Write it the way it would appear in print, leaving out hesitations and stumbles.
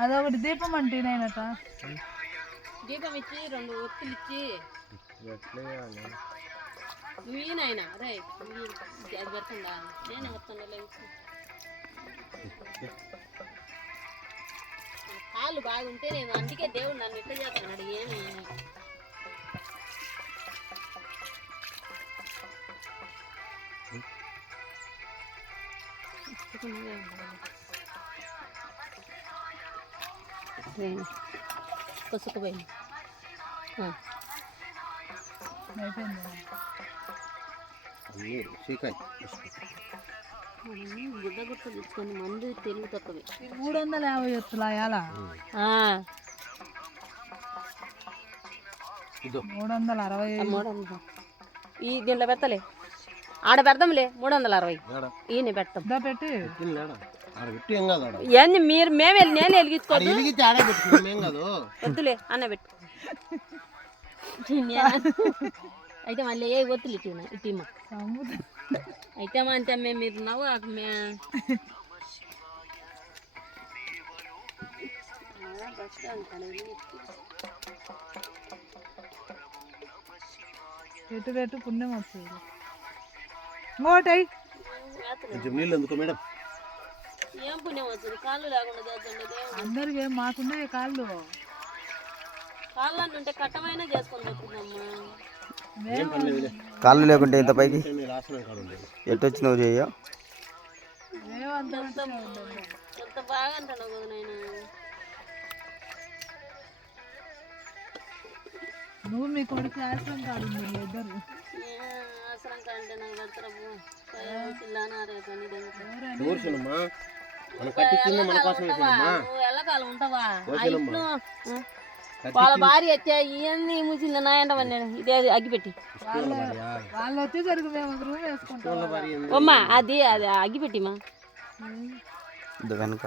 అదొకటి దీపం అంటే నేనట దీపం ఇచ్చి 2 ఒత్తులు ఇచ్చి నువ్వేనాయన రే అది పెడుతుందా నేనే వస్తాను లేదు కాళ్ళు బాగుంటే నేను అందుకే దేవుడు నన్ను ఇట్లా చేస్తున్నాడు ఏమి కొసుకుపోయింది గుడ్డ గుట్ట తెచ్చుకొని మందు తెలుగు తక్కువే 350 ఎత్తులు అయ్యాలా 360 ఈ దీంట్లో పెట్టలే ఆడ పెడదాంలే 360 ఈయన పెడతాం పెట్టి ఏంది మీరు మేము వెళ్ళి నేను వెలిగించుకోదు వద్దులే అన్న పెట్టు అయితే మళ్ళీ ఏ ఒత్తులు ఇటీమా అయితే అంతే మేము మీరు నవ్వు పెట్టు పెట్టు పుణ్యం వస్తుంది ఇంకోటి నీళ్ళు ఎందుకో మేడం ఏం పుణ్యం వస్తుంది కాళ్ళు లేకుండా చేద్దండి అందరికి మాకున్నాయి కాళ్ళు కాళ్ళు ఉంటే కట్టమైనా చేసుకొని వస్తుందమ్మా కాళ్ళు లేకుంటే ఇంత పైకి ఎటు వచ్చి నువ్వు చెయ్యో ఎంత బాగా అంటాడు కదా నేను నువ్వు మీ కొడుకు ఆశ్రమం కాదు ఇద్దరు ఆశ్రమం కంటే నాకు కడతారు ఎల్లకాలం ఉంటావా వాళ్ళ భార్య వచ్చా ఇవన్నీ మూసింది నాయంటవన్నీ ఇదే అగ్గిపెట్టి వాళ్ళు వచ్చేసరికి మేము రూమ్ వేసుకుంటాం అమ్మా అది అది అగ్గిపెట్టిమా వెనక